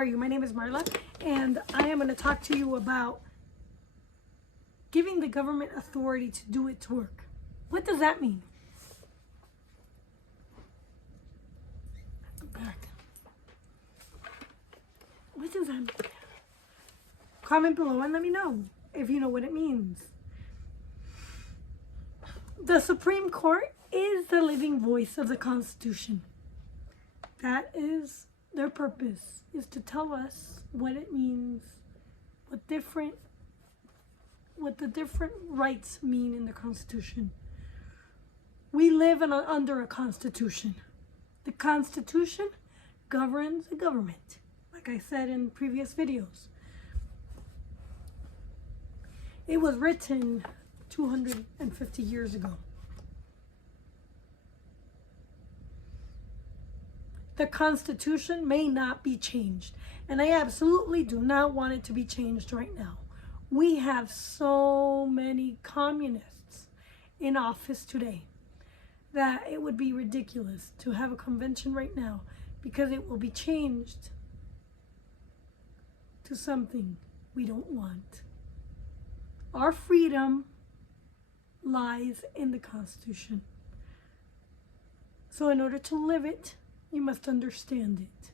How are you? My name is Marla, and I am going to talk to you about giving the government authority to do its work. What does that mean? Go back. What does that mean? Comment below and let me know if you know what it means. The Supreme Court is the living voice of the Constitution. That is their purpose, is to tell us what it means, what the different rights mean in the Constitution. We live under a Constitution. The Constitution governs the government, like I said in previous videos. It was written 250 years ago. The Constitution may not be changed, and I absolutely do not want it to be changed right now. We have so many communists in office today that it would be ridiculous to have a convention right now, because it will be changed to something we don't want. Our freedom lies in the Constitution. So in order to live it, you must understand it.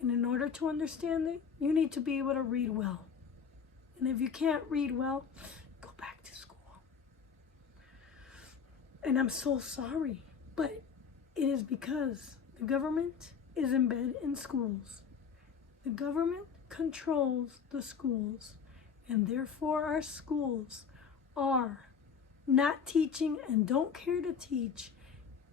And in order to understand it, you need to be able to read well. And if you can't read well, go back to school. And I'm so sorry, but it is because the government is embedded in schools. The government controls the schools, and therefore our schools are not teaching and don't care to teach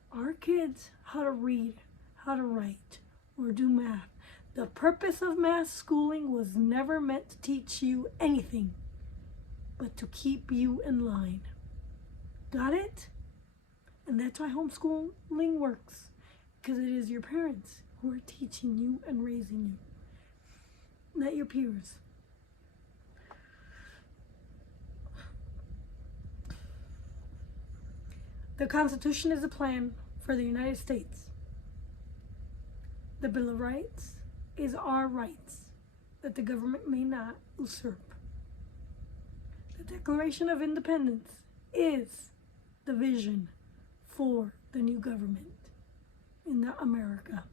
our kids how to read, how to write, or do math. The purpose of math schooling was never meant to teach you anything, but to keep you in line. Got it? And that's why homeschooling works, because it is your parents who are teaching you and raising you, not your peers. The Constitution is a plan for the United States. The Bill of Rights is our rights that the government may not usurp. The Declaration of Independence is the vision for the new government in America.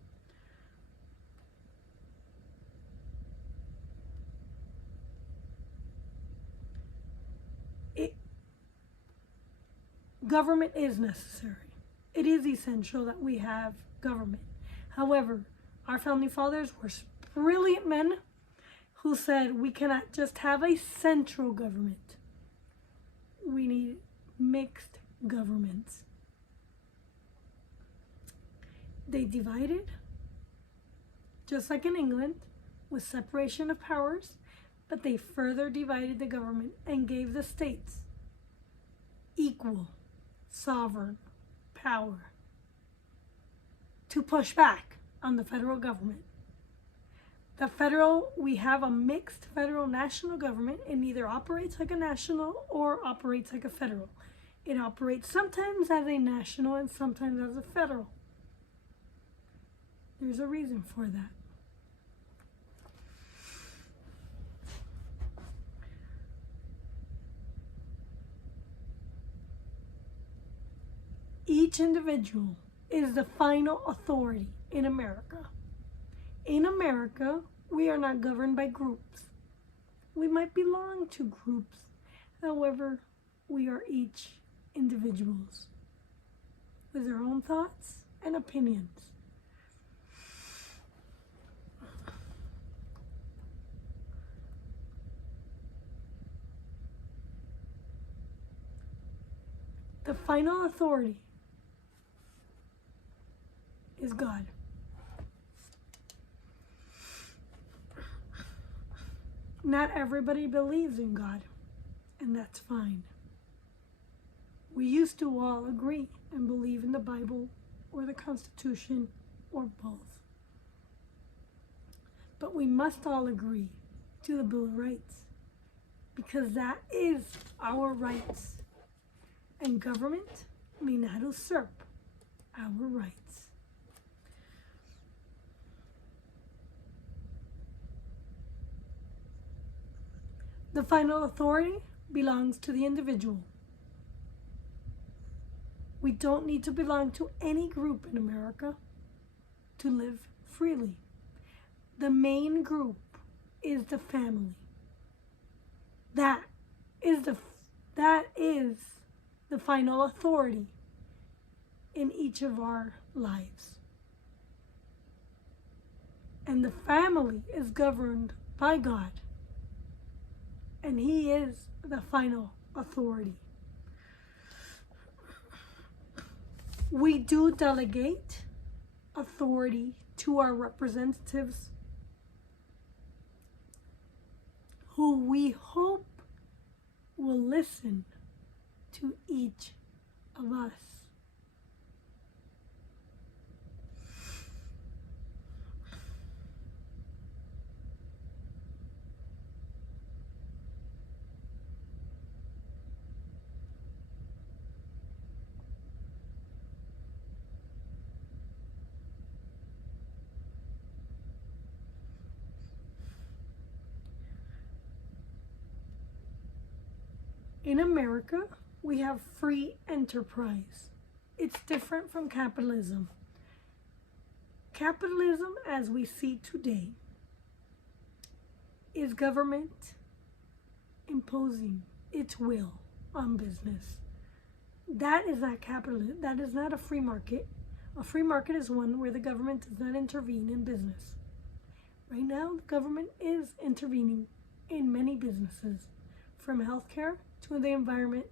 Government is necessary. It is essential that we have government. However, our founding fathers were brilliant men who said we cannot just have a central government. We need mixed governments. They divided, just like in England, with separation of powers, but they further divided the government and gave the states equal sovereign power to push back on the federal government. We have a mixed federal national government. It neither operates like a national or operates like a federal. It operates sometimes as a national and sometimes as a federal. There's a reason for that. Each individual is the final authority in America. In America, we are not governed by groups. We might belong to groups. However, we are each individuals with their own thoughts and opinions. The final authority is God. Not everybody believes in God, and that's fine. We used to all agree and believe in the Bible or the Constitution or both. But we must all agree to the Bill of Rights, because that is our rights, and government may not usurp our rights. The final authority belongs to the individual. We don't need to belong to any group in America to live freely. The main group is the family. That is the final authority in each of our lives. And the family is governed by God. And He is the final authority. We do delegate authority to our representatives, who we hope will listen to each of us. In America, we have free enterprise. It's different from capitalism. Capitalism, as we see today, is government imposing its will on business. That is not capitalism. That is not a free market. A free market is one where the government does not intervene in business. Right now, the government is intervening in many businesses, from healthcare to the environment,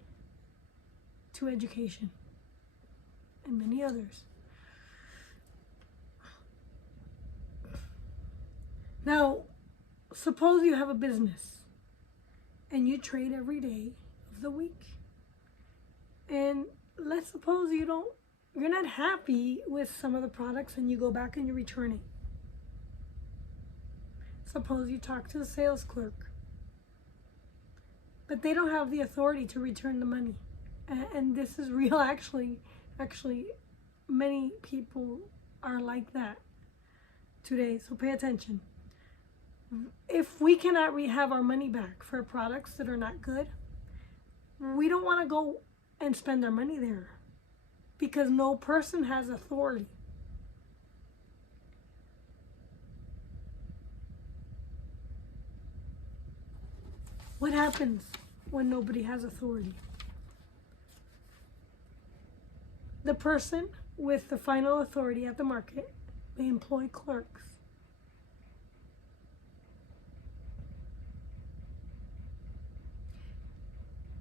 to education, and many others. Now, suppose you have a business and you trade every day of the week. And let's suppose you're not happy with some of the products and you go back and you return it. Suppose you talk to the sales clerk, but they don't have the authority to return the money. And this is real, actually, many people are like that today, so pay attention. If we cannot have our money back for products that are not good, we don't want to go and spend our money there, because no person has authority. What happens when nobody has authority? The person with the final authority at the market may employ clerks.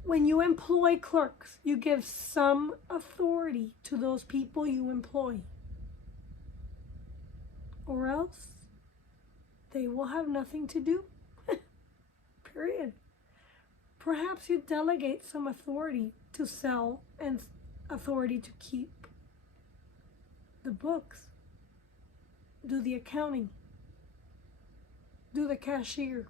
When you employ clerks, you give some authority to those people you employ, or else they will have nothing to do. Period. Perhaps you delegate some authority to sell and authority to keep the books, do the accounting, do the cashier.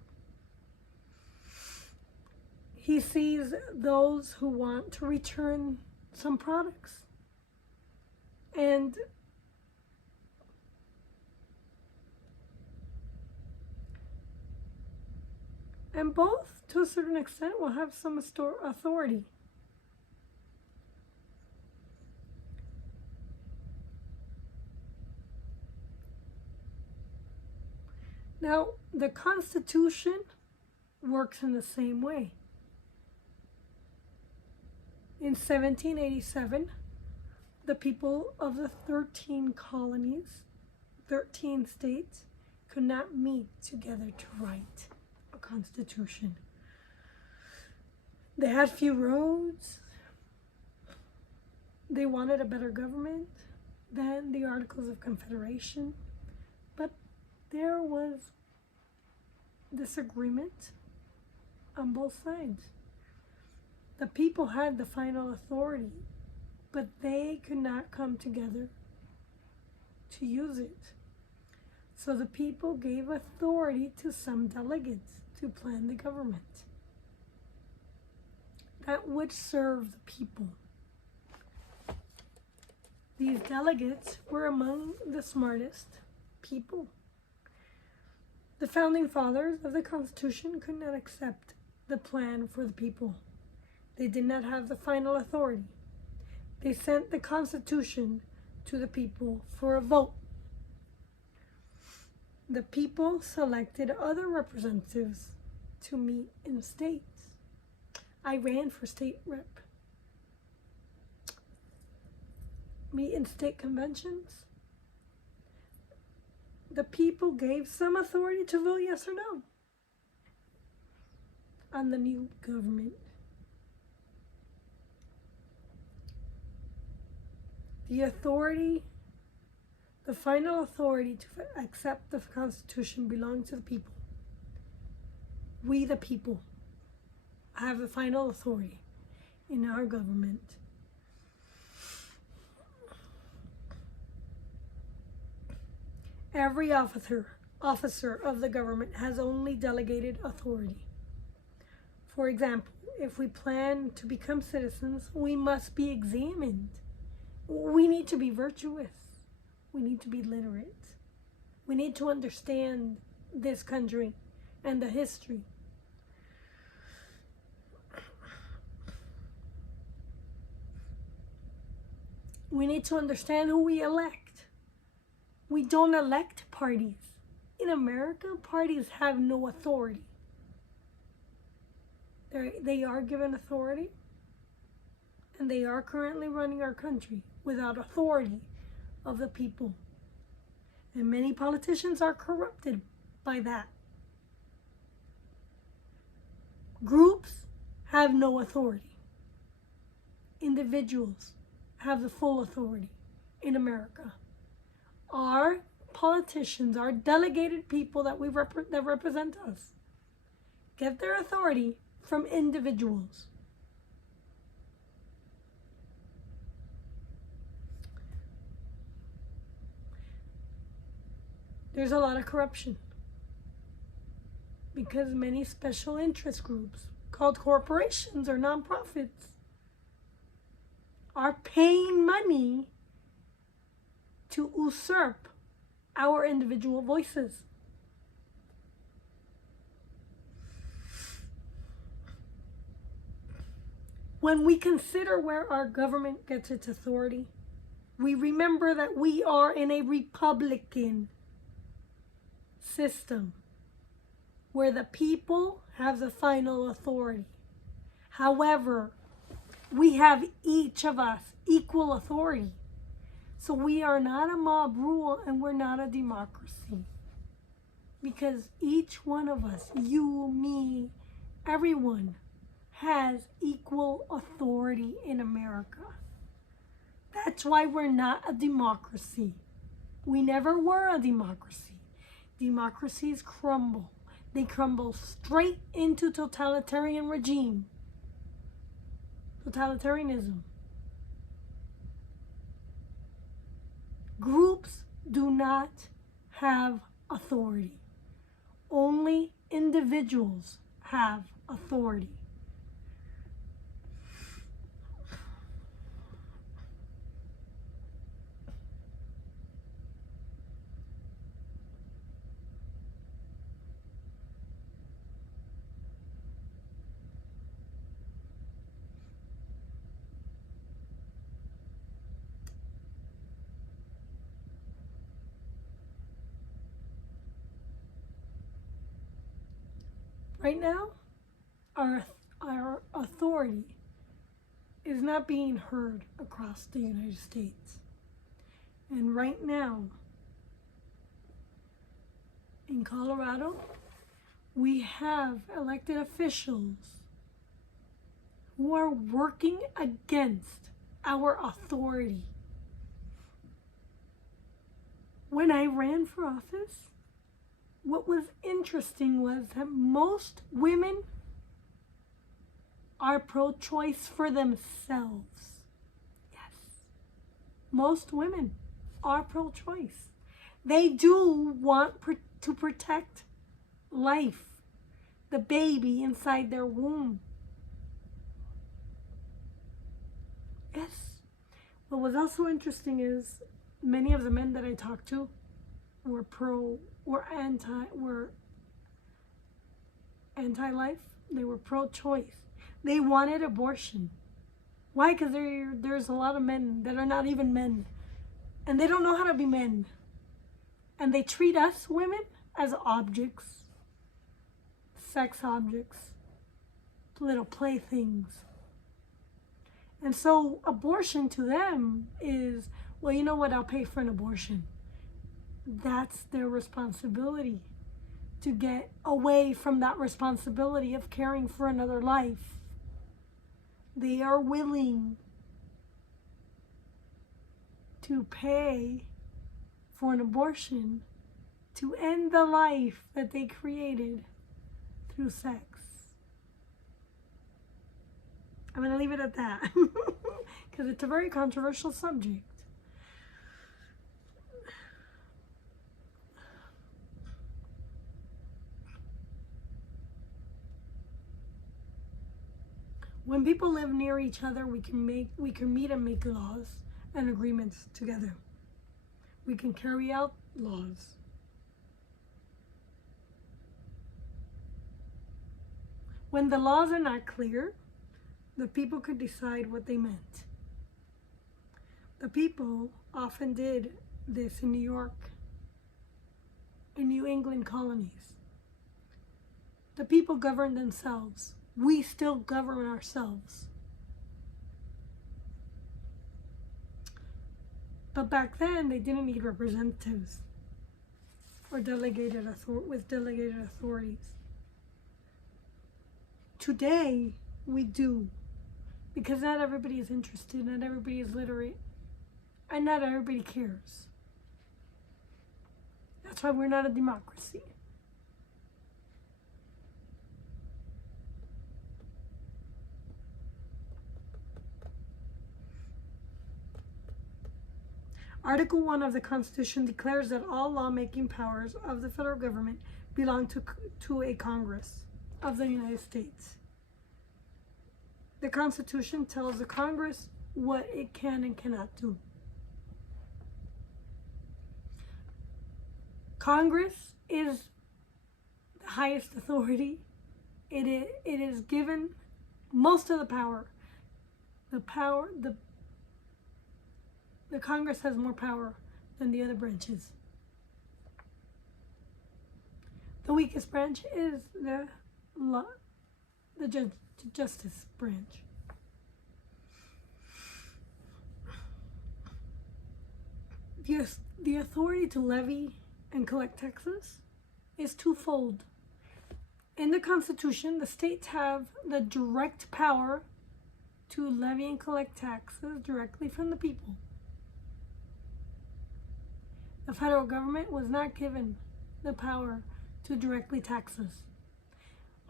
He sees those who want to return some products. And both, to a certain extent, will have some authority. Now, the Constitution works in the same way. In 1787, the people of the 13 colonies, 13 states, could not meet together to write a constitution. They had few roads. They wanted a better government than the Articles of Confederation. But there was disagreement on both sides. The people had the final authority, but they could not come together to use it. So the people gave authority to some delegates to plan the government that would serve the people. These delegates were among the smartest people. The founding fathers of the Constitution could not accept the plan for the people. They did not have the final authority. They sent the Constitution to the people for a vote. The people selected other representatives to meet in states. I ran for state rep. Meet in state conventions. The people gave some authority to vote yes or no on the new government. The authority, the final authority to accept the Constitution belongs to the people. We, the people, have the final authority in our government. Every officer of the government has only delegated authority. For example, if we plan to become citizens, we must be examined. We need to be virtuous. We need to be literate. We need to understand this country and the history. We need to understand who we elect. We don't elect parties. In America, parties have no authority. They are given authority, and they are currently running our country without authority of the people. And many politicians are corrupted by that. Groups have no authority. Individuals have the full authority in America. Our politicians, our delegated people that that represent us, get their authority from individuals. There's a lot of corruption because many special interest groups called corporations or nonprofits are paying money to usurp our individual voices. When we consider where our government gets its authority, we remember that we are in a Republican system where the people have the final authority. However, we have each of us equal authority. So we are not a mob rule and we're not a democracy. Because each one of us, you, me, everyone, has equal authority in America. That's why we're not a democracy. We never were a democracy. Democracies crumble. They crumble straight into totalitarian regime. Totalitarianism. Groups do not have authority. Only individuals have authority. Right now, our authority is not being heard across the United States. And right now, in Colorado, we have elected officials who are working against our authority. When I ran for office, what was interesting was that most women are pro-choice for themselves. Yes. Most women are pro-choice. They do want to protect life, the baby inside their womb. Yes. What was also interesting is many of the men that I talked to were anti-life. They were pro-choice. They wanted abortion. Why? Because there's a lot of men that are not even men. And they don't know how to be men. And they treat us women as objects. Sex objects. Little playthings. And so abortion to them is, well, you know what? I'll pay for an abortion. That's their responsibility. To get away from that responsibility of caring for another life. They are willing to pay for an abortion to end the life that they created through sex. I'm going to leave it at that because it's a very controversial subject. When people live near each other, we can meet and make laws and agreements together. We can carry out laws. When the laws are not clear, the people could decide what they meant. The people often did this in New York, in New England colonies. The people governed themselves. We still govern ourselves. But back then, they didn't need representatives or delegated authorities. Today, we do. Because not everybody is interested, not everybody is literate, and not everybody cares. That's why we're not a democracy. Article 1 of the Constitution declares that all lawmaking powers of the federal government belong to a Congress of the United States. The Constitution tells the Congress what it can and cannot do. Congress is the highest authority. It is given most of the power. The Congress has more power than the other branches. The weakest branch is the justice branch. The authority to levy and collect taxes is twofold. In the Constitution, the states have the direct power to levy and collect taxes directly from the people. The federal government was not given the power to directly tax us.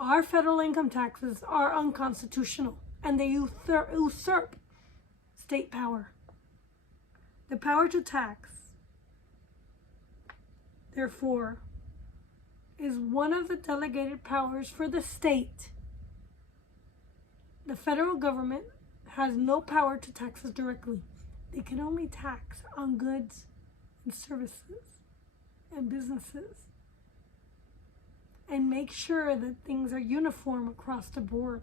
Our federal income taxes are unconstitutional, and they usurp state power. The power to tax, therefore, is one of the delegated powers for the state. The federal government has no power to tax us directly. They can only tax on goods and services and businesses and make sure that things are uniform across the board.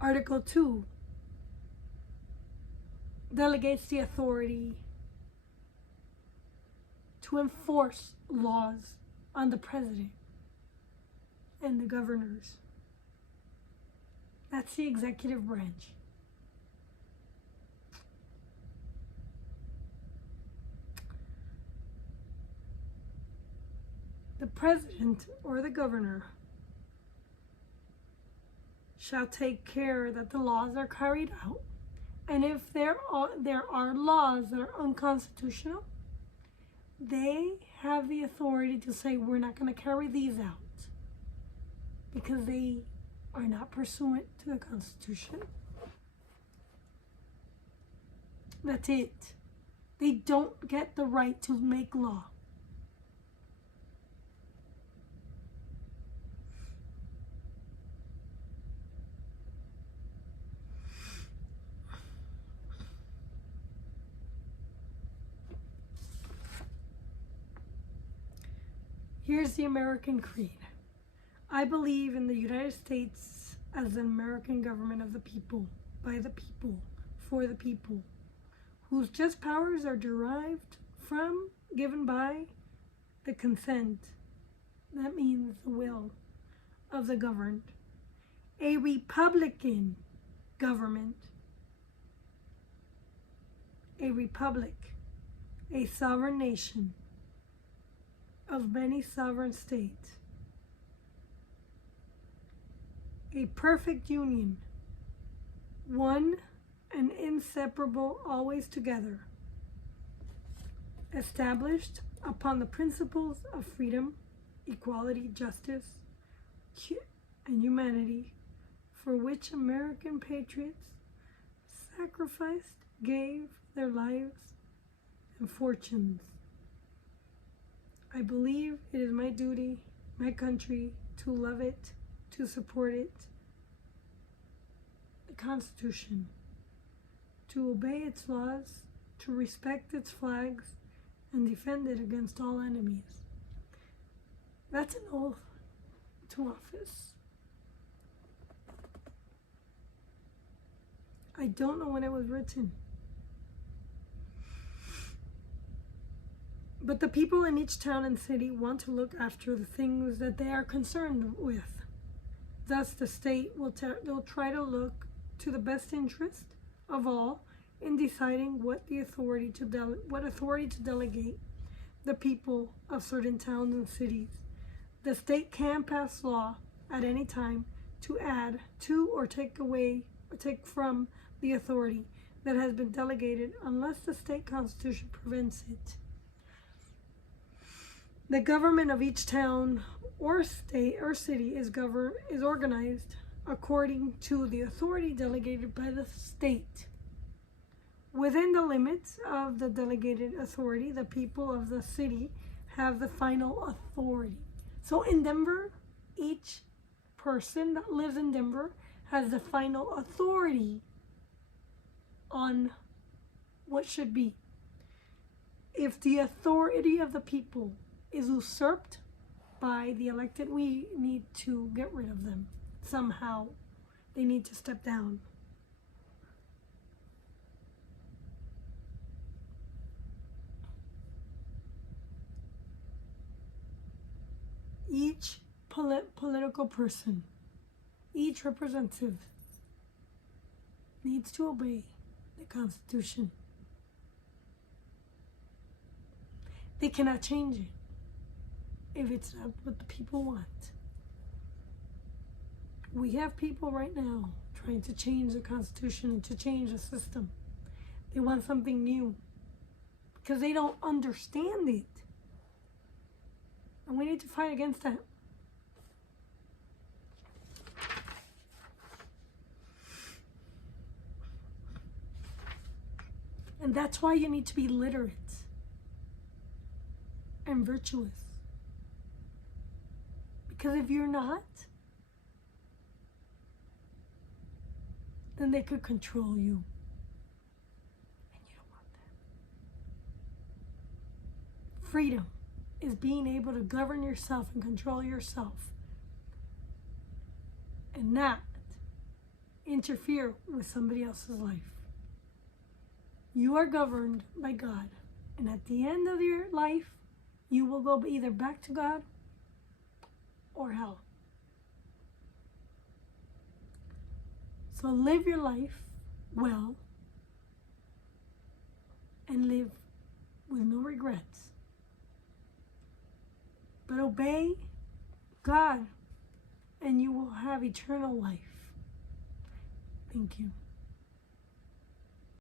Article 2 delegates the authority to enforce laws on the president and the governors. That's the executive branch. The president or the governor shall take care that the laws are carried out, and if there are laws that are unconstitutional, they have the authority to say, we're not going to carry these out because they are not pursuant to the Constitution. That's it. They don't get the right to make law. Here's the American creed. I believe in the United States as an American government of the people, by the people, for the people, whose just powers are derived from, given by, the consent, that means the will, of the governed. A republican government, a republic, a sovereign nation of many sovereign states, a perfect union, one and inseparable, always together, established upon the principles of freedom, equality, justice, and humanity, for which American patriots sacrificed, gave their lives and fortunes. I believe it is my duty, my country, to love it, to support it, the Constitution, to obey its laws, to respect its flags, and defend it against all enemies. That's an oath to office. I don't know when it was written, but the people in each town and city want to look after the things that they are concerned with. Thus, the state will try to look to the best interest of all in deciding what authority to delegate the people of certain towns and cities. The state can pass law at any time to add to or take away or take from the authority that has been delegated unless the state constitution prevents it. The government of each town or state or city is organized according to the authority delegated by the state. Within the limits of the delegated authority, the people of the city have the final authority. So in Denver, each person that lives in Denver has the final authority on what should be. If the authority of the people is usurped by the elected, we need to get rid of them somehow. They need to step down. Each political person, each representative needs to obey the Constitution. They cannot change it if it's not what the people want. We have people right now trying to change the Constitution and to change the system. They want something new because they don't understand it. And we need to fight against that. And that's why you need to be literate and virtuous. Because if you're not, then they could control you. And you don't want that. Freedom is being able to govern yourself and control yourself and not interfere with somebody else's life. You are governed by God, and at the end of your life, you will go either back to God or hell. So live your life well and live with no regrets. But obey God and you will have eternal life. Thank you.